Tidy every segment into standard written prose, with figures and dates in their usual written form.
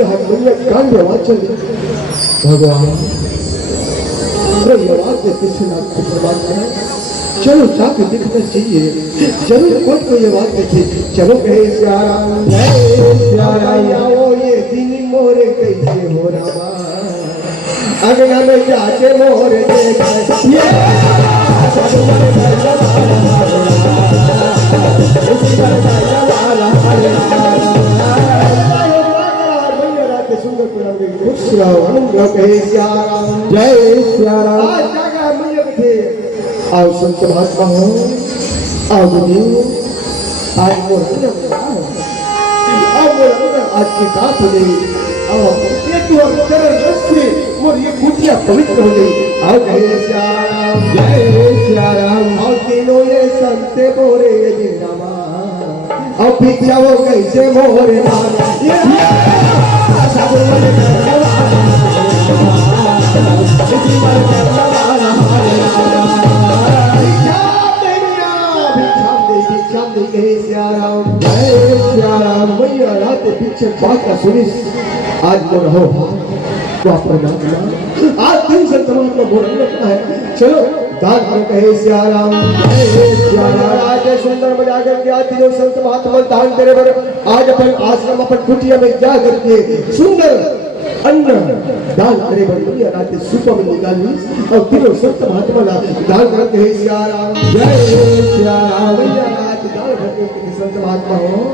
रहा मैया कांड आवाज चल भगवान के पीछे ना चलो जाके दिखना चाहिए जरूर कोई को ये बात देखी चलो कहे श्याराम आओ ये दिन मोरे कैसे हो रहा अगना में जाके मोरे जय श्याराम आओ संत महात्मा हो आओ गुरु आज आज की बात हो गई आओ ये तो चरण रस से मोर ये कुटिया पवित्र हो गई आओ जय श्याराम आओ तीनों ये संत मोरे जिंदामा आओ पीछा वो कैसे मोरे पीछे बात का सुनी आज वो रहो आज दिन से तमाम बोल रखना है चलो दान में कहे श्याराम आज सुंदर मजा करके आती जो संत महात्मा दान तेरे पर आज अपन आश्रम अपन कुटिया में जा करके सुंदर अन्न दान करे बड़ी रात सुपर में निकाली और तीनों संत महात्मा दान करके हे श्याराम जय श्याराम आज दान करके संत महात्मा हो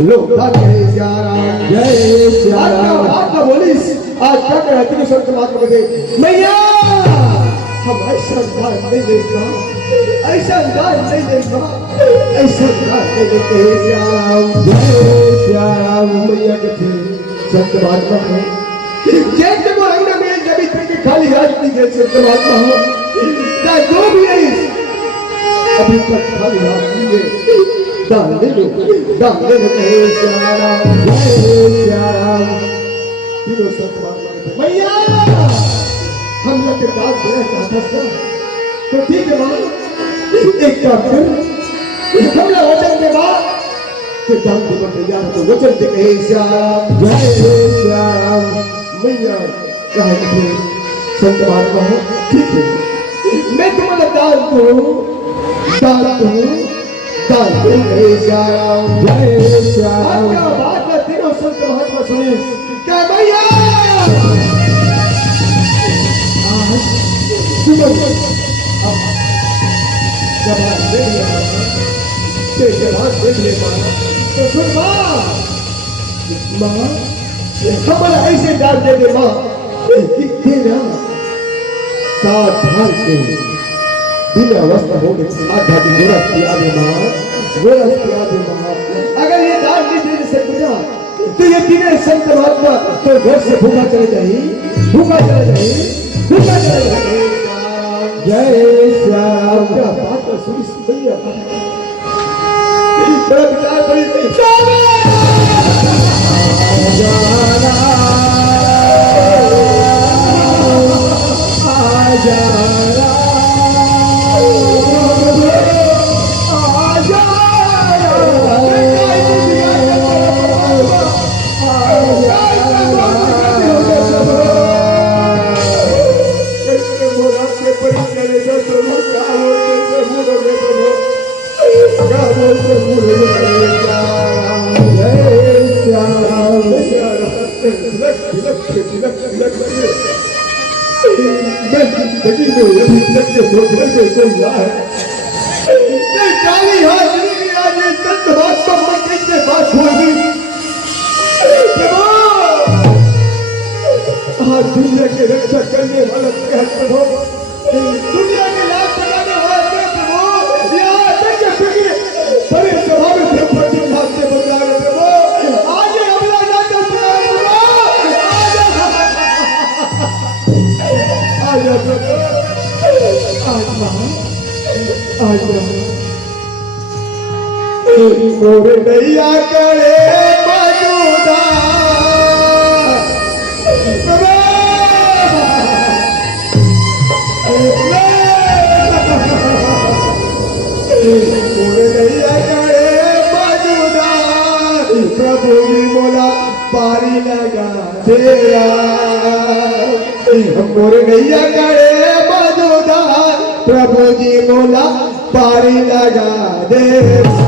लोकदान हे श्याराम जय श्याराम बात बोलिस आज क्या कहते तीनों संत महात्मा कहते मैया हम ऐसा दान नहीं देगा ऐसा दान नहीं देगा ऐसा दान नहीं देते हे श्याम जय श्याम मैया के थे संत महात्मा हो जैसे वो रंग में जब इतने खाली हाथ नहीं गए संत महात्मा हो क्या जो भी है अभी तक खाली हाथ नहीं गए दान दे दो हे श्याम जय श्याम तीनों संत महात्मा के मैया हम लोग के दान देना चाहता था तो ठीक है मां एक काम कर हम लोग वचन के बाद कि दान देने तैयार तो वचन दे हे श्याम जय श्याम मैया कहे थे संत महात्मा हो ठीक है मैं तुम्हारा दान दूं हे श्याम जय श्याम क्या बात है तीनों संत महात्मा सुनी क्या मैया जब देख ले तो सुन माँ हमारा ऐसे दान दे दे माँ तेरा साथ ढाल के बिना अवस्था हो गए साथ ढाल के गोरस पिया दे माँ अगर ये दान नहीं देने से गुजरा तो ये तीनों संत महात्मा तो घर से भूखा चले जाए जय श्याम क्या बात है सुनी भैया बड़ा विचार बड़ी दुनिया के रक्षा करने वाला दुनिया के लाभ बनाने वाला बड़े स्वभाव से आज हमला मोरे नैया करे मौजूदा मोरे नैया करे मौजूदा प्रभु जी मोला पारी लगा तेरा मोर नैया करे मधुदार प्रभु जी मोला पारी लगा देरा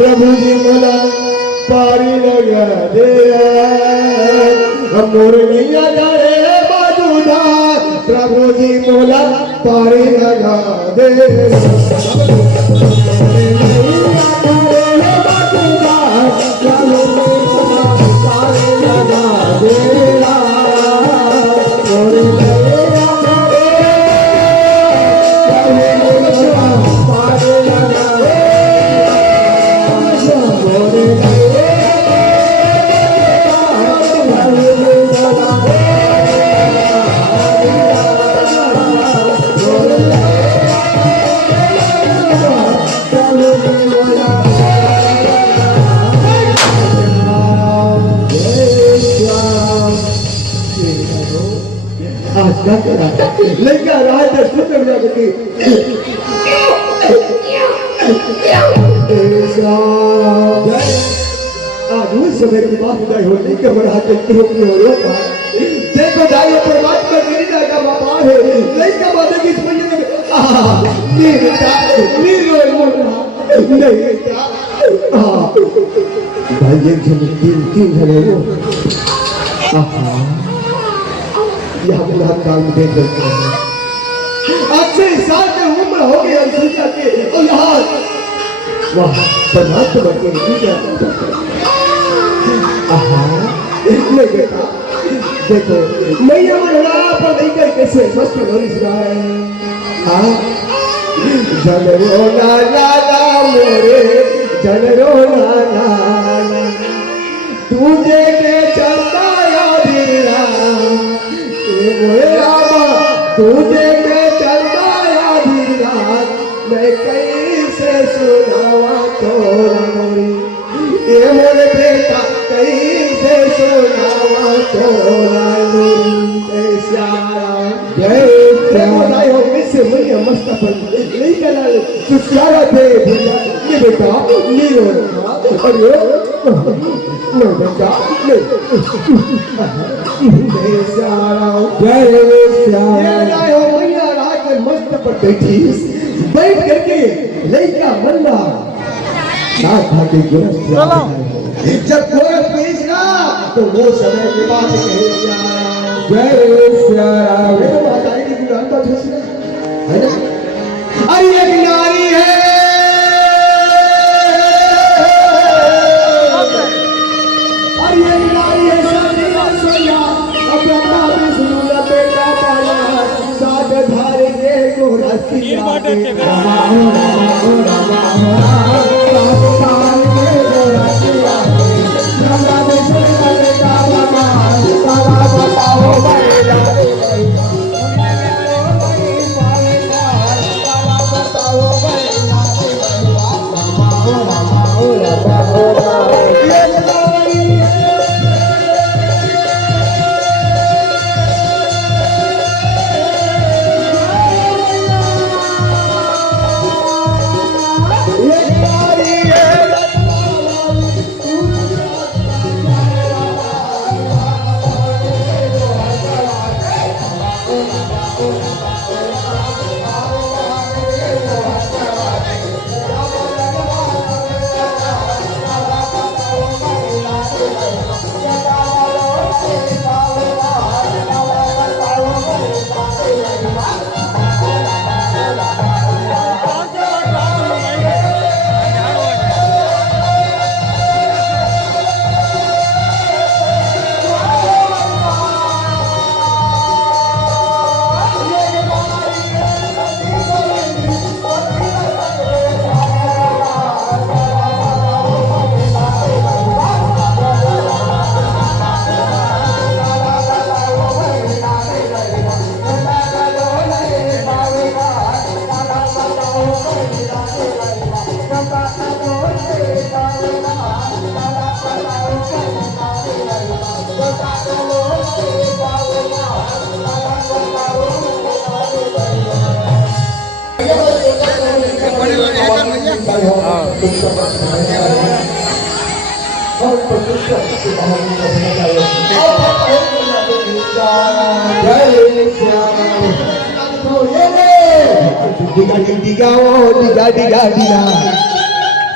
प्रभु जी मोला पारी लगा दे मोर नैया करे मधुदार प्रभु जी मोला पारी लगा दे लेकर राज सुंदर जागती आज उस समय की बात नहीं हो नहीं कर रहा चलती हो देखो दाई पर बात कर नहीं जाएगा बाबा है नहीं का बात है कि समझ नहीं बेटा नहीं बोल रहा नहीं बेटा भाई ये तीन जने हो यहाँ बुला काम दे देते हैं अच्छे साल में उम्र हो गई अंशुजा के और यहाँ वाह परमात्मा के पूजा आहा ले बेटा देखो मैया मरना पर नहीं कर कैसे मस्त नरिश रहा है हाँ जनरो लाला मोरे जनरो लाला तुझे के चलता यादिरा तुझे के चलता यादिरा मैं कैसे सुनावा तोरा मोरी ये मोरे बेटा कैसे सुनावा तोरा मोरी जय श्याम कैसे मुझे मस्त पर नहीं कहना सुस्यारा थे ये बेटा नहीं हो रहा अरे नहीं बेटा जय श्याम ये राय हो मैया राय के मस्त पर बैठी बैठ करके लड़का बनना साथ भागे गुरु जब गोरख पेशना तो वो समय की बात कहे जय श्याम मेरे माता की गुलाम का फैसला है ना अरे एक नारी है अरे एक नारी है शादी सोया अपना भी सुना बेटा पाला साथ धारे के गोरा सिया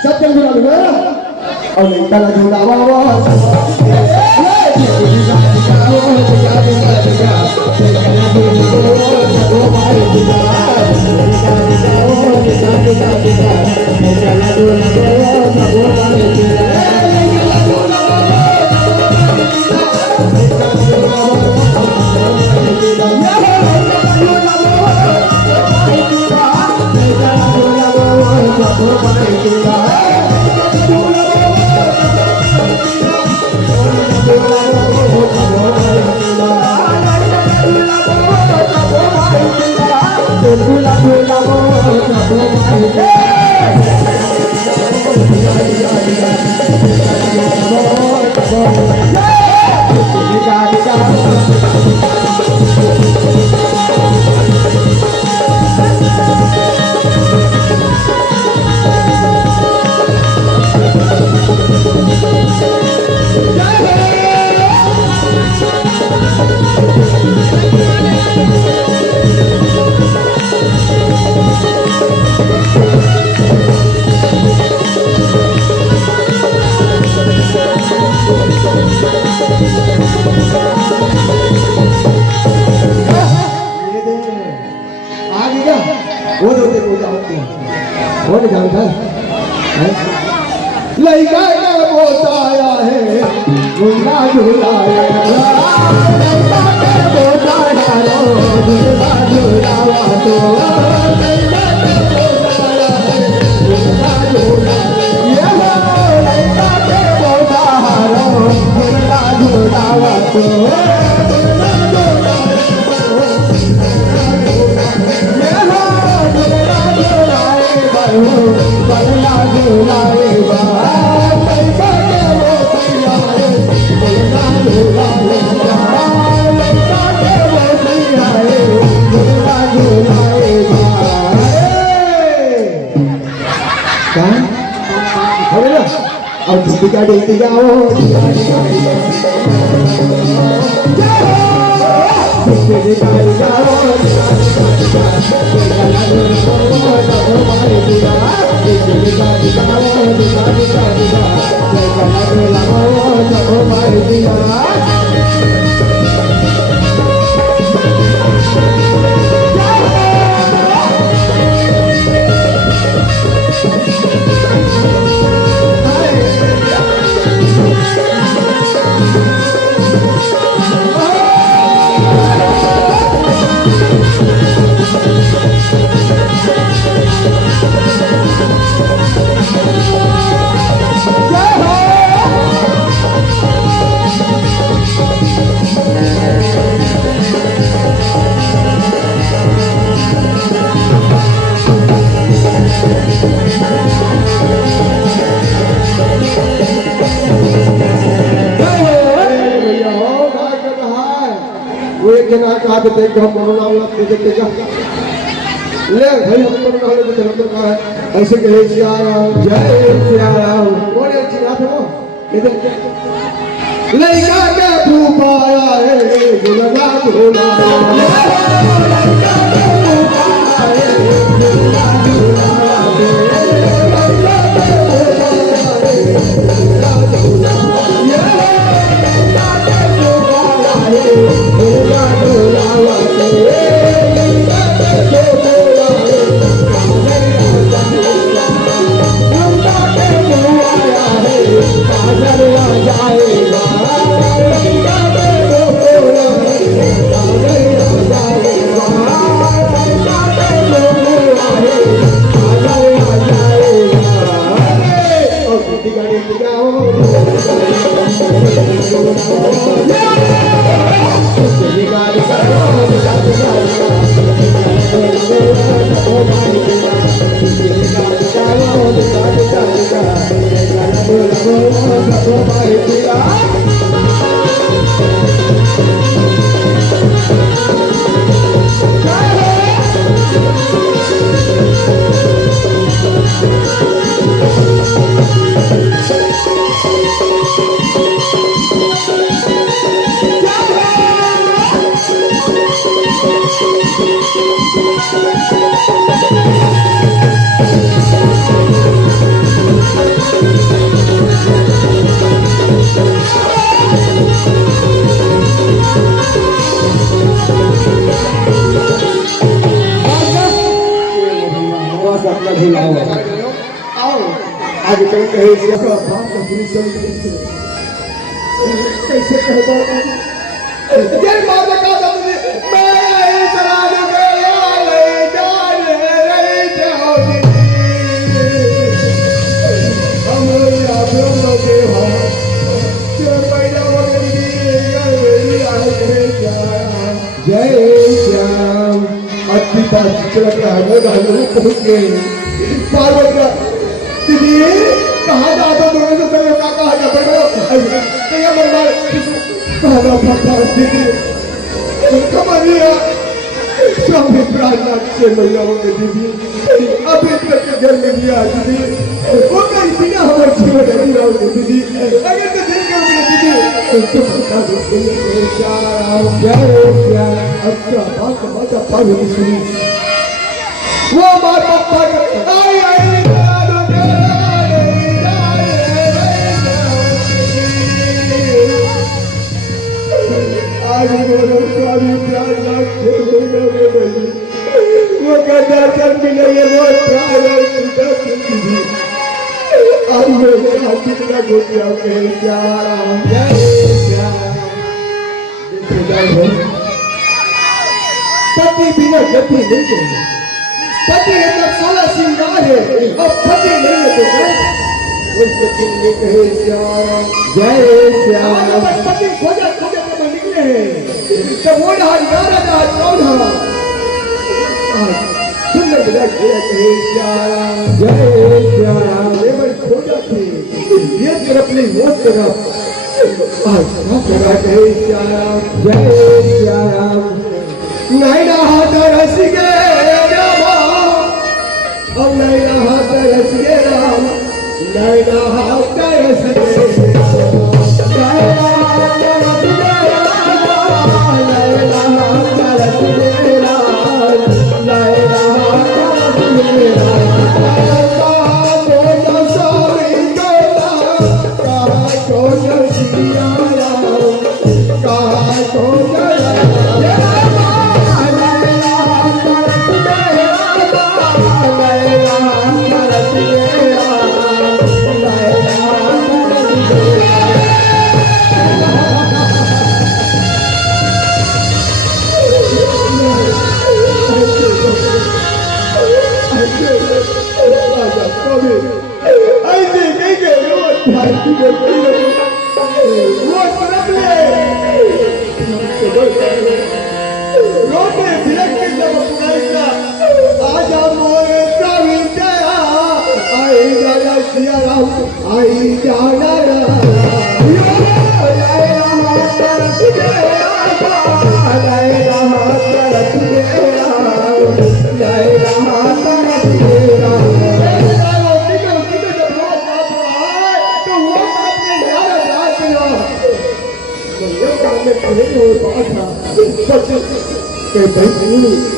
Satu bulan और तला जोड़ा बाबा लड़का का बोताया है झूला झूलाया लड़का का बोताया झूला झूलावा तो लड़का का बोताया है झूला झूला ये लड़का का बोताया झूला झूलावा तो अब tiga कहा देते हैं कि हम कोरोना वाला दे देते क्या ले भाई हम कोरोना वाले देते हम तो कहा है ऐसे कहे सिया राम जय सिया राम कौन है सिया थे वो इधर लड़का क्या धूप आया है गुलगा धोला कैसे कहता ये माता का दमने मैं इतना गया ले जान रे जाओगी हम या ब्रह्म के हो जो पैदा होगी मेरी आगे जय श्याम अतिता चलक है पहुंच गए पार्वती दीदी कहाँ जाता दोनों से चले कहाँ जाता क्या मरना कहाँ जाता दीदी कमरिया स्वामी प्रार्थना से मैया होंगे दीदी अभी तक घर में दिया दीदी वो कहीं बिना हमारे जीवन नहीं रहोगे दीदी अगर तो देख गए दीदी तो बता दो क्या अच्छा बात पार्वती सुनी वो माता पर आई वो दर्शन मिले वो आज मैं कितना गोतिया के पति बिना गति नहीं करेंगे पति इतना 16 श्रृंगार है और पति नहीं है तो पति ने कहे श्याम जय श्याम पति खोजा खोजा तो निकले हैं तो वो रहा नारा रहा कौन रहा सुंदर बजा खोजा कहे श्याम जय श्याम लेबर खोजा थे ये तरफ नहीं वो तरफ आज खोजा कहे श्याम जय श्याम नहीं रहा तरस गए रामा और नहीं रहा तरस गए राम नहीं रहा तरस गए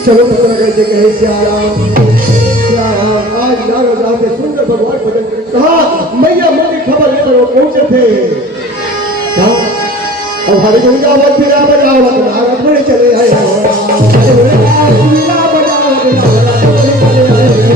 चलो पता कहते कहे श्याम आज नारो जाते सुंदर भगवान भजन कहा मैया मुझे खबर लेकर वो पहुंचे थे अब हर गुंगा मत बिना बजावत नारद मुनि चले आए बिना बजावत नारद मुनि चले आए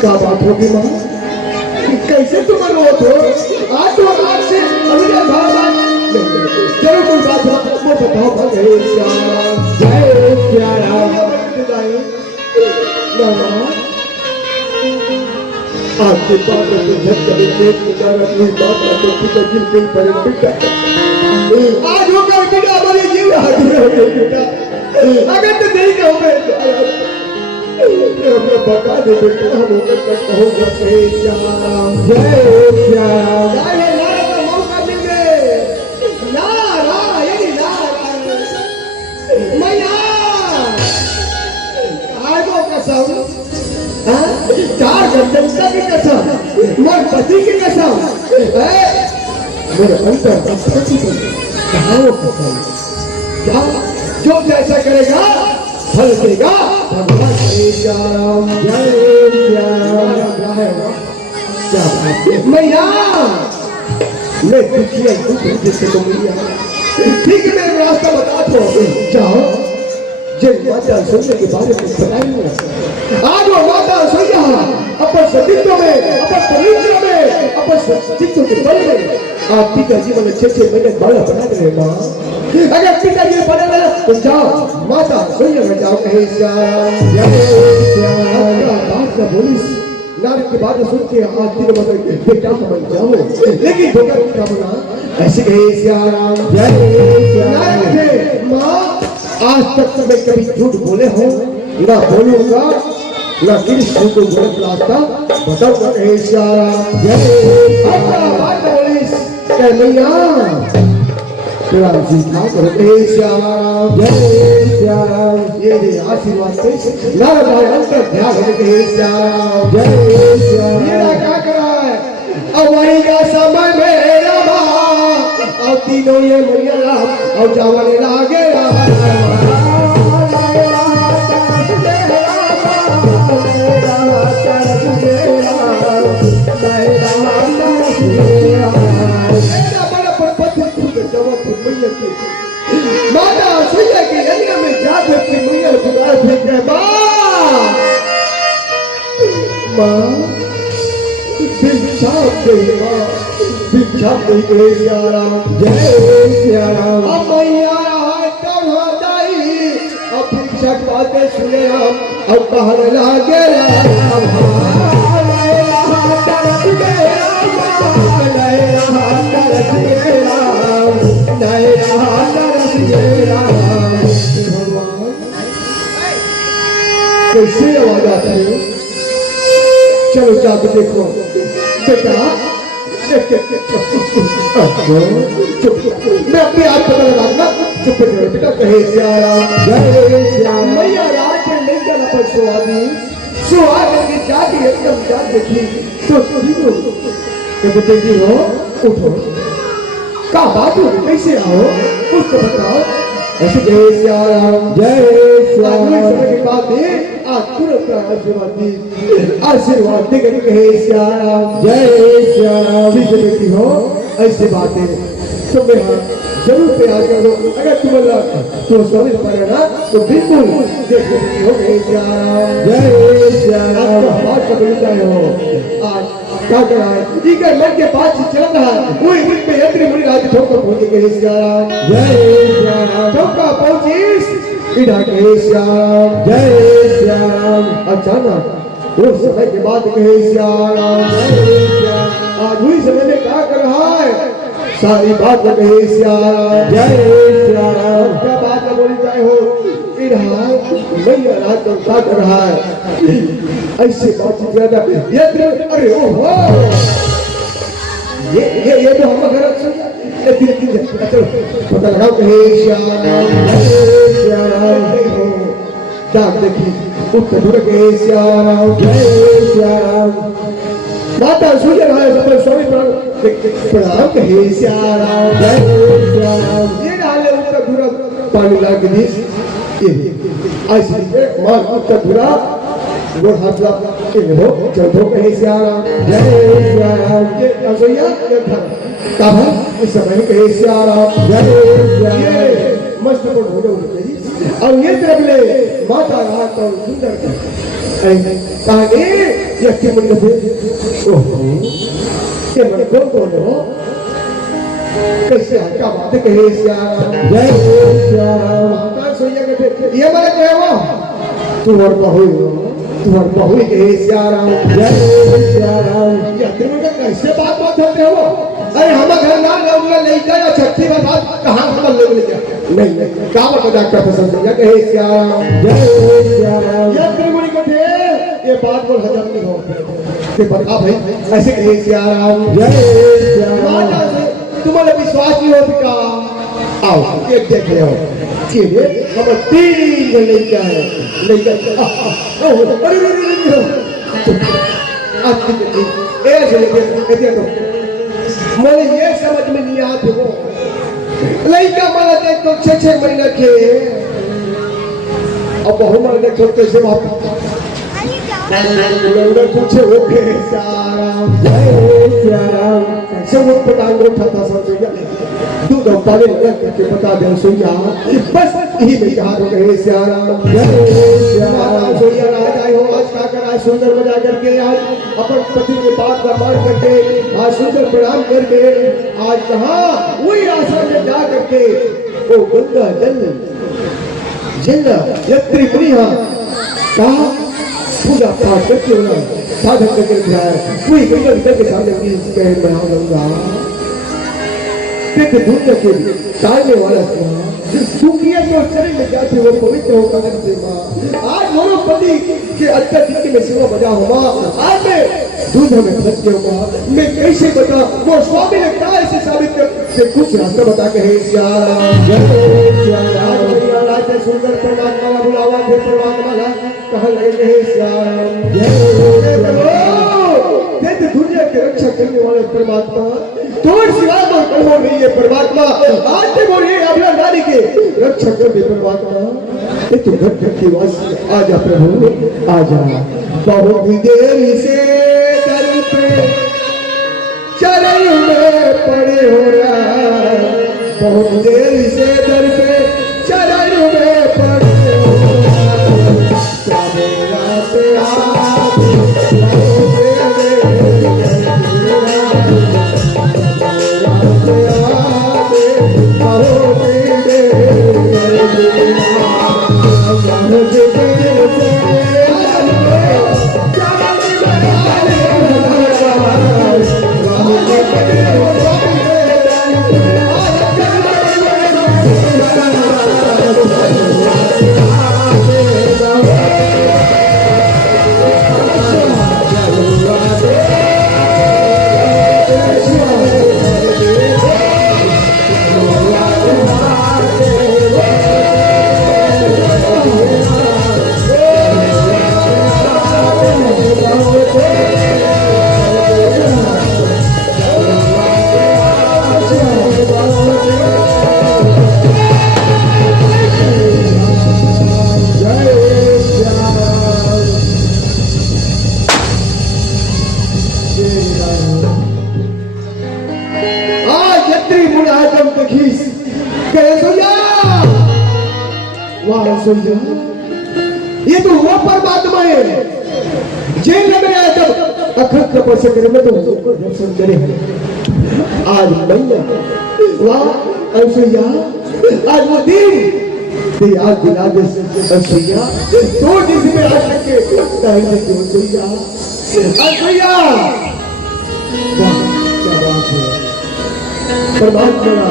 क्या बात होगी माँ कैसे तुम रोत हो आज तो आज से अगले जरूर कोई बात वो बताओ जय आपके पास आज होकर बेटा हमारे जीव बेटा अगर तो नहीं कहोगे बता दे बेटा हम होकर तक कहोगे जय मौका मिल गए नारायण मैया आगो कसम चार जनता की कसम मोर पति की कसम मेरे अंतर कहाँ कसम क्या जो जैसा करेगा फल देगा भगवान मैया मैं दुखिया को मिलिया ठीक है मैं रास्ता बता दो जाओ जय माता सोने के बारे में बताइए आज वो माता सोया अपन सतीत्व में अपन पवित्र में अपन सतीत्व के बल में आप पिताजी मन अच्छे मैंने बड़ा बना रहे माँ अगर पिताजी बने लगा तो जाओ माता सोया में जाओ कहे बात न बोली नारी की बात सुन के आज दिन बदल बेटा बन जाओ लेकिन धोखा क्या बोला ऐसे कहे जय माँ आज तक तो मैं कभी झूठ बोले हो ना बोलूंगा ना कृष्ण को गलत रास्ता बताऊंगा कहे जय मैया तेरा जीता करो कहे ये आशीर्वाद से नारायण का ध्यान कहे मेरा क्या करा है अब वही का समय मेरा और तीनों ये मैया और चावल लागे माता सोया की दुनिया में जाकर की मैया खुदा फेंक है माँ भिक्षा दे जय अब मैया कहाँ जाई अब भिक्षा बातें सुने हम अब कहने लागे कैसे आवाज आती है चलो जाकर देखो बेटा मैं अपने आप पता लगाऊंगा चुप बेटा कहे मैया रात में नहीं जाना पर सुहागी की जाती एकदम जान देखी तो बेटी हो उठो क्या बात हो कैसे आओ कुछ तो बताओ ऐसे जय समय के बाद आज तुरंत आशीर्वाद दे कहे जय बेटी हो ऐसे बातें तुम्हें जरूर तैयार कर दो अगर तुम्हें तो समझ पड़े ना तो बिल्कुल हो गए जय हो आज क्या कर रहा है ठीक है मन के पास चल रहा है वही मुझ पे यंत्र मुनि राज ठोकर पहुंचे गए जय ठोका पहुंची इधर कहे श्याम जय श्याम। अचानक उस समय के बाद कहे श्याम जय श्याम। आज हुई समय में क्या कर रहा है? सारी बात कहे श्याम जय श्याम। क्या बात बोली जाए हो? मैया रात को क्या कर रहा है? ऐसे बातचीत ज्यादा अरे ओहो ये तो हम घर चलो पता लगाओ कहे श्याम देखी उत्तर दूर कहे श्याम जय श्याम। माता सूर्य है स्वामी प्रणाम कहे श्याम जय श्याम। ये डाले उत्तर दूर पानी लाग दी ऐसे मार उत्तर दूरा वो हाथ ला हो चलो कहे श्याम जय श्याम। ये असोया ये कब इस समय कहे श्याम जय श्याम। मस्त को ढूंढो और ये तरफ ले माता रात और सुंदर कहानी ये क्या मन में ओहो ये मन कौन हो कैसे क्या बात कहे श्याम जय श्याम। माता सोया के ये मन क्या हुआ तू और बहु कहे श्याम जय श्याम। ये तुम कैसे बात होते हो? अरे हम घर ना लौंगा नहीं गया छठी बात कहां हम ले गया नहीं काम मजाक का पसंद है कहे श्याम जय श्याम। ये त्रिगुणी को थे ये बात को हजम नहीं हो के बता भाई ऐसे कहे श्याम जय श्याम। तुम्हारे विश्वास नहीं होता का आओ एक देख ले कि हम तीन लड़का है लड़का अरे ऐसे लेके तो मुझे ये समझ में नहीं आते वो लड़का माना देख तो 6 महीने के अब बहु महीने छोटे से पूछे ओके श्याम जय श्याम। सब पटांग उठाता समझेगा दूध पाले करके बता दे सोया बस यही में कहा कहे श्याम जय श्याम। सोया राजा हो आज का करा सुंदर मजा करके आज अपन पति के पास दरबार करके आज सुंदर प्रणाम करके आज कहा वही आश्रम में जा करके वो गंगा जल यत्री प्रिया कहा पूजा पाठ करके होना साधन करके वही गंगा के सामने पैर बना लूंगा फिर ढूंढने के लिए टालने वाला दुनिया जो शरीर में जाते वो पवित्र होकर से माँ आज दोनों पति के अच्छा जिंदगी में सेवा बजा हुआ आज मैं दूध में खर्च होगा मैं कैसे बता वो स्वामी ने कहा ऐसे साबित कर से कुछ रास्ता बता के श्याम जय सुंदर परमात्मा का बुलावा थे परमात्मा कहा लगे श्याम जय दुनिया के रक्षा करने वाले परमात्मा तोड़ सिवा तो कहो नहीं है परमात्मा आज से बोलिए अपना नारी के रक्षा कर दे परमात्मा ये तो घर घर की वास आजा प्रभु आजा। बहुत देर से दर पे चरण में पड़े हो रहा बहुत देर से दर पे चरण में पड़े हो ये तो वो परमात्मा है जेल में आया जब अखंड कृपा से करे मैं तो दर्शन करे आज मैया वाह ऐसे आज वो दिन याद दिला दे सैया तो जिसमें आज तक के लगता है कि सैया सैया क्या बात है परमात्मा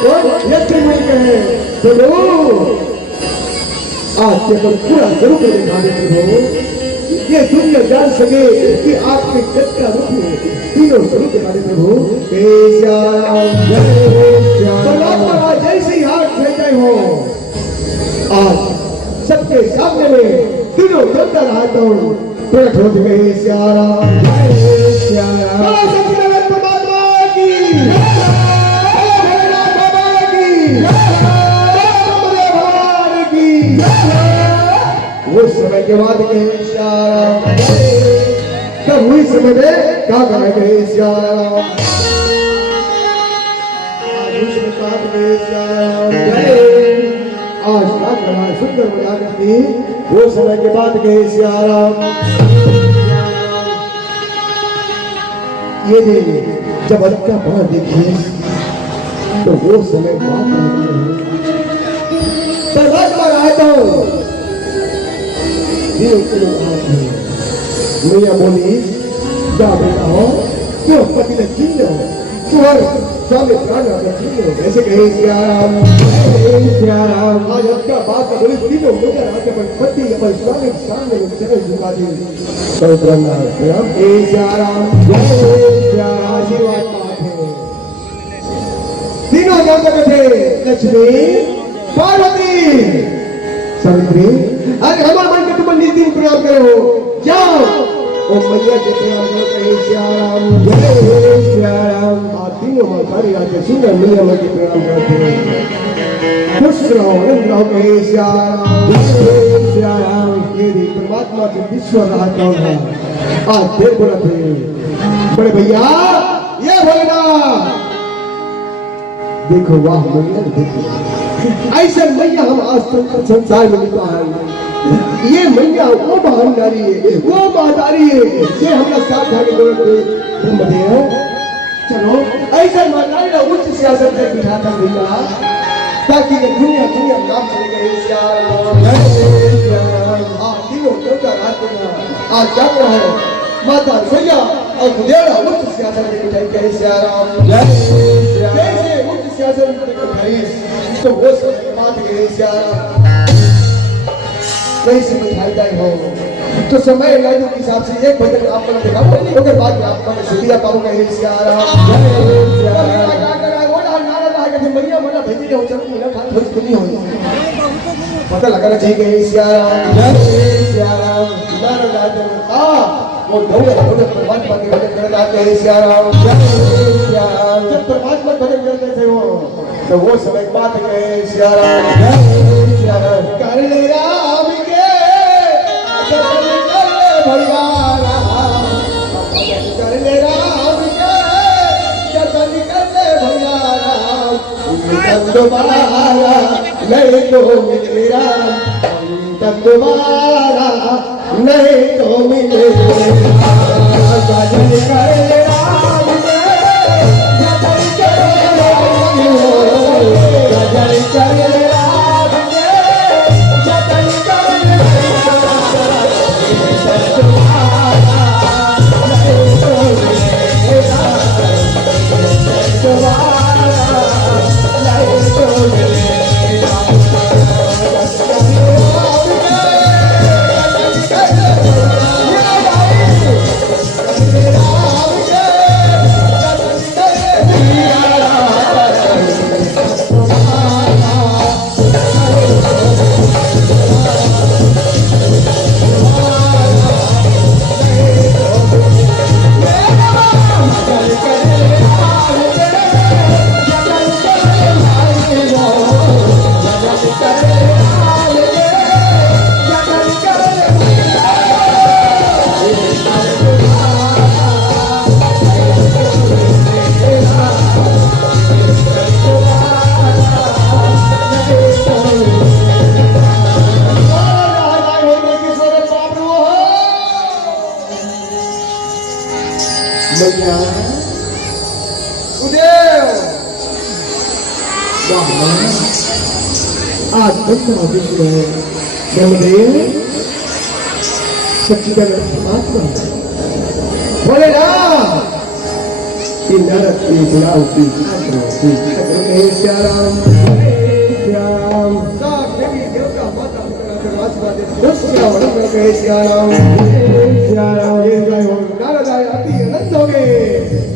कौन यज्ञ में कहे चलो आज के तो पूरा जरूर दिखाने को ये दुनिया जान सके कि आपके जग का रूप में तीनों स्वरूप दिखाने प्रभु परमात्मा जैसे ही हाथ फेंके हो आज सबके सामने में तीनों देवता रहता हूँ प्रकट हो गए श्याराम परमात्मा की वो समय के बाद कहे श्याराम तब हुई समय में क्या कहा कहे श्याराम आज क्या कहा सुंदर बना करती वो समय के बाद कहे श्याराम ये देखिए जब अच्छा बाहर देखिए तो वो समय बात तो मैया बोली जा बेटा हो क्यों पति ने छीन लो तुम्हारे स्वामी प्राण छीन लो ऐसे कहे श्याराम आज अच्छा बात का बोली तीनों मुझे आते पर पति पर स्वामी सामने चरण झुका दी श्याराम आशीर्वाद पाते तीनों देवता थे लक्ष्मी पार्वती सावित्री अरे हमारे मन के तुम नीति प्रणाम करो जाओ ओ मैया के प्रणाम करो कहे श्याराम जय श्याराम तीनों हमारी आके सुंदर मैया के प्रणाम करते हैं खुश रहो आनंद रहो कहे श्याराम जय श्याराम ये परमात्मा के विश्व रहता है आज देर बोला थे बड़े भैया ये बोलना देखो वाह मैया देखो ऐसे मैया हम आज तक संसार में नहीं पाए ये मैया वो महान नारी है वो महादारी है ये हमारा साथ धागे ब्रह्मदेव चलो ऐसा महानारी ना उच्च सियासत में बिठाता भैया ताकि ये दुनिया दुनिया नाम चले गए तीनों देवता रात में आज क्या है माता सैया और गुदेड़ा उच्च सियासत में बिठाई कहे श्याराम जैसे उच्च सियासत में बिठाई तो वो सब बात कहे श्याराम कैसे बिठाई हो तो समय लाइनों के हिसाब से एक भजन आपको देखा मगर बाद में आपको सुविधा पाऊंगा श्याराम क्या करा वो नारा लगा के मैया मना भेजी हो चल मुना खान थोड़ी सुनी हो पता लगाना चाहिए श्याराम नारा लगा वो दौड़े परमात्मा के भजन करना चाहिए श्याराम जब परमात्मा भजन करते थे वो तो वो समय बात कहे श्याराम कर ले राम के जतन कर ले भैया राम कर ले राम के जतन कर ले भैया राम तुम्हारा नहीं तो मिले राम तुम्हारा नहीं तो मिले जतन कर ले राम के जतन कर ले वाह मां, आज बंदा विश्व है ब्रह्मदेव सच्चिदानंद परमात्मा बोले राम कि नरक की बुलावती श्याम सब देवी देवता माता पिता राजवादे उसका वर्णन करके श्याम ये जय हो नारद आए अति आनंद हो गए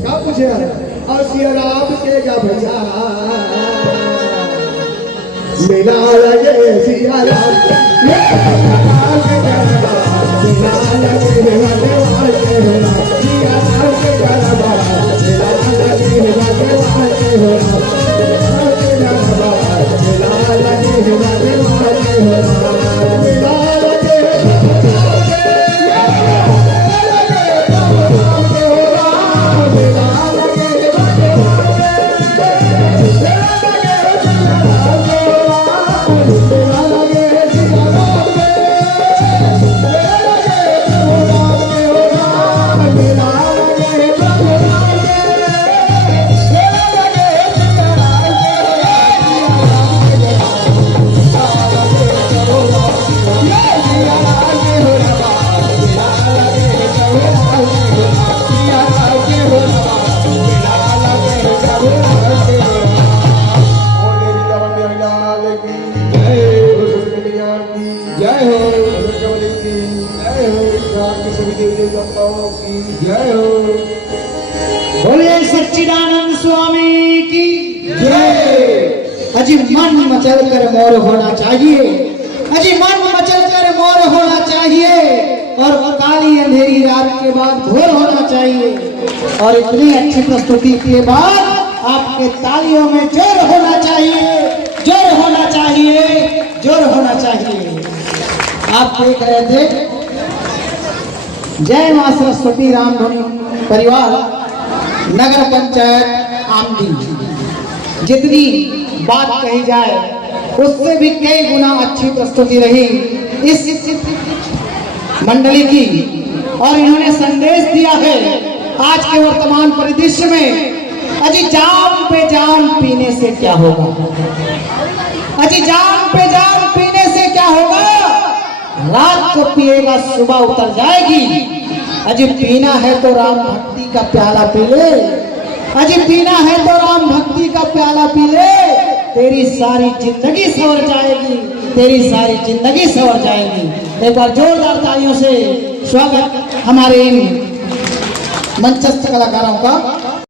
क्या पूछे और सिया राम के क्या भजा मेला लगे सिया राम बोले सच्चिदानंद स्वामी की जय। अजी मन मचल कर मोर होना चाहिए, अजी मन मचल कर मोर होना चाहिए और काली अंधेरी रात के बाद भोर होना चाहिए। और इतनी अच्छी प्रस्तुति के बाद आपके तालियों में जोर होना चाहिए, जोर होना चाहिए, जोर होना चाहिए। आप देख रहे थे जय मां सरस्वती रामधनु परिवार नगर पंचायत आमदी। जितनी बात कही जाए उससे भी कई गुना अच्छी प्रस्तुति रही इस मंडली की। और इन्होंने संदेश दिया है आज के वर्तमान परिदृश्य में, अजी जाम पे जाम पीने से क्या होगा, अजी जाम पे जाम पीने से क्या होगा, रात को पिएगा सुबह उतर जाएगी। अजी पीना है तो राम भक्ति का प्याला पी ले, अजी पीना है तो राम भक्ति का प्याला पी ले, तेरी सारी जिंदगी संवर जाएगी, तेरी सारी जिंदगी संवर जाएगी। एक बार जोरदार तालियों से स्वागत हमारे इन मंचस्थ कलाकारों का।